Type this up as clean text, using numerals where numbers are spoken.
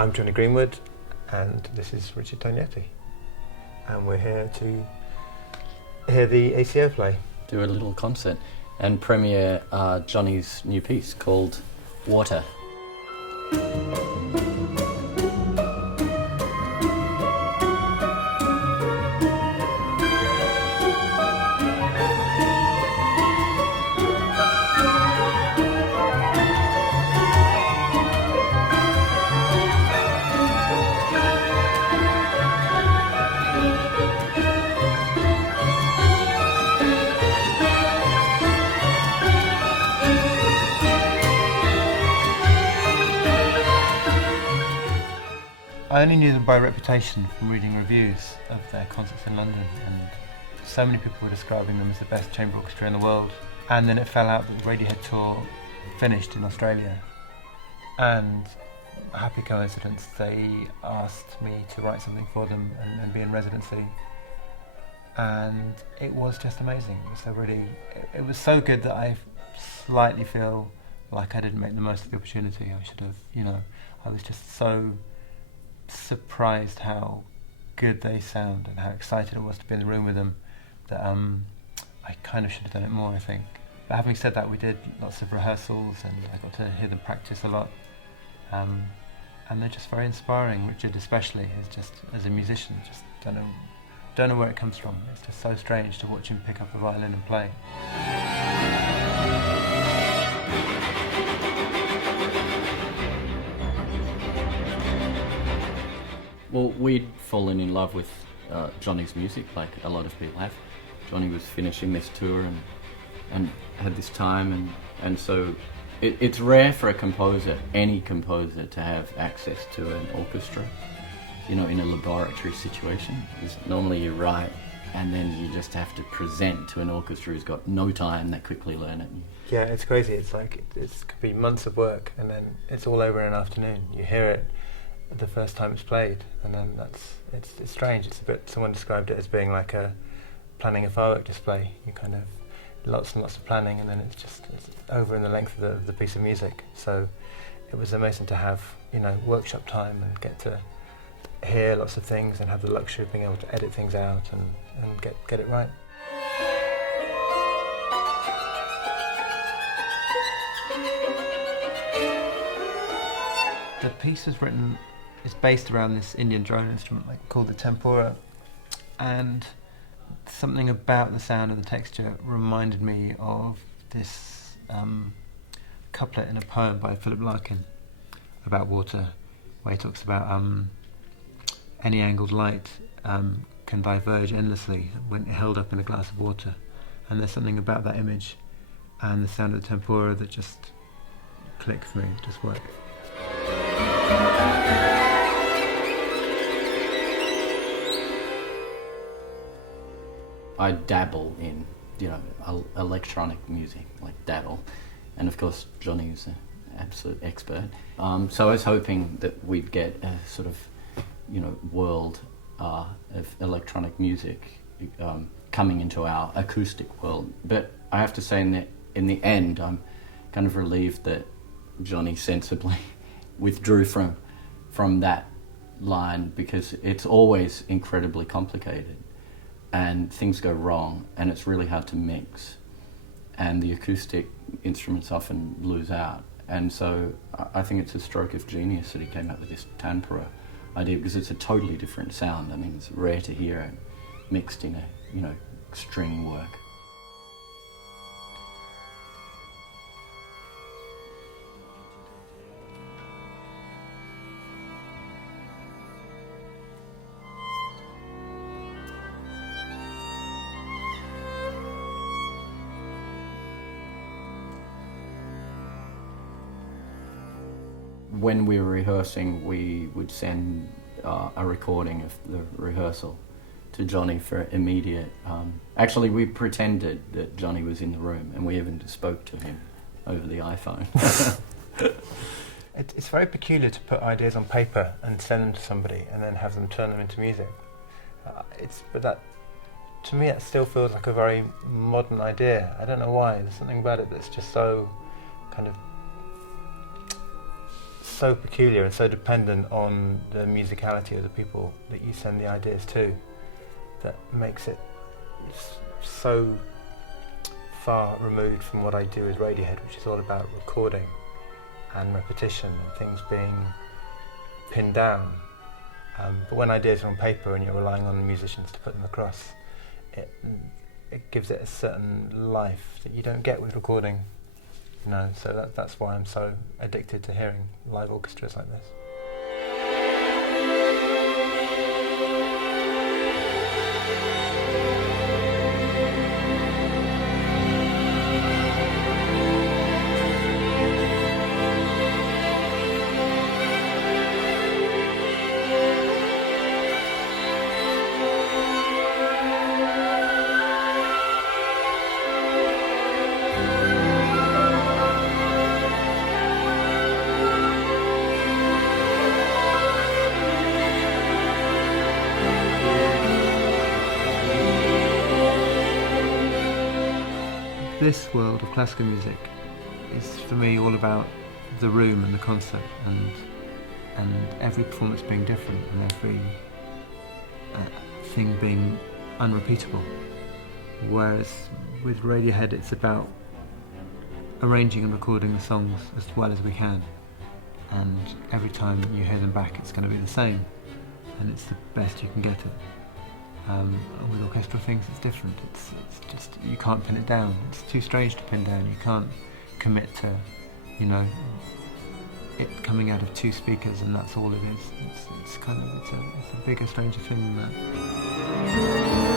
I'm Jonny Greenwood, and this is Richard Tognetti, and we're here to hear the ACO play. Do a little concert and premiere Jonny's new piece called Water. I only knew them by reputation from reading reviews of their concerts in London, and so many people were describing them as the best chamber orchestra in the world. And then it fell out that the Radiohead tour finished in Australia, and a happy coincidence, they asked me to write something for them and be in residency, and it was just amazing. It was so good that I slightly feel like I didn't make the most of the opportunity. I should have, I was just so surprised how good they sound and how excited I was to be in the room with them that I kind of should have done it more, I think. But having said that, we did lots of rehearsals and I got to hear them practice a lot, and they're just very inspiring. Richard especially is just, as a musician, just don't know where it comes from. It's just so strange to watch him pick up a violin and play. Well, we'd fallen in love with Jonny's music, like a lot of people have. Jonny was finishing this tour and had this time, and so it's rare for a composer, any composer, to have access to an orchestra, in a laboratory situation. Normally you write and then you just have to present to an orchestra who's got no time, they quickly learn it. Yeah, it's crazy. It's like, it could be months of work and then it's all over in an afternoon. You hear it the first time it's played, and then it's strange. It's a bit, someone described it as being like planning a firework display. You kind of, lots and lots of planning, and then it's over in the length of the piece of music. So it was amazing to have, workshop time and get to hear lots of things and have the luxury of being able to edit things out and get it right. The piece was written, it's based around this Indian drone instrument called the tempura, and something about the sound and the texture reminded me of this couplet in a poem by Philip Larkin about water, where he talks about any angled light can diverge endlessly when held up in a glass of water, and there's something about that image and the sound of the tempura that just clicked for me, just worked. I dabble in, electronic music, and of course Jonny's an absolute expert. So I was hoping that we'd get a sort of, world of electronic music coming into our acoustic world. But I have to say, in the end, I'm kind of relieved that Jonny sensibly withdrew from that line, because it's always incredibly complicated and things go wrong and it's really hard to mix and the acoustic instruments often lose out, and so I think it's a stroke of genius that he came up with this tempura idea, because it's a totally different sound. I mean, it's rare to hear it mixed in a string work. When we were rehearsing, we would send a recording of the rehearsal to Jonny for immediate... actually, we pretended that Jonny was in the room, and we even spoke to him over the iPhone. It's very peculiar to put ideas on paper and send them to somebody and then have them turn them into music. But that, to me, it still feels like a very modern idea. I don't know why. There's something about it that's just so kind of so peculiar and so dependent on the musicality of the people that you send the ideas to, that makes it so far removed from what I do with Radiohead, which is all about recording and repetition and things being pinned down. But when ideas are on paper and you're relying on the musicians to put them across, it gives it a certain life that you don't get with recording. So that's why I'm so addicted to hearing live orchestras like this. This world of classical music is for me all about the room and the concert and every performance being different and every thing being unrepeatable. Whereas with Radiohead it's about arranging and recording the songs as well as we can, and every time you hear them back it's going to be the same and it's the best you can get it. With orchestral things it's different. It's just, you can't pin it down. It's too strange to pin down. You can't commit to, it coming out of two speakers and that's all it is. It's a bigger, stranger thing than that.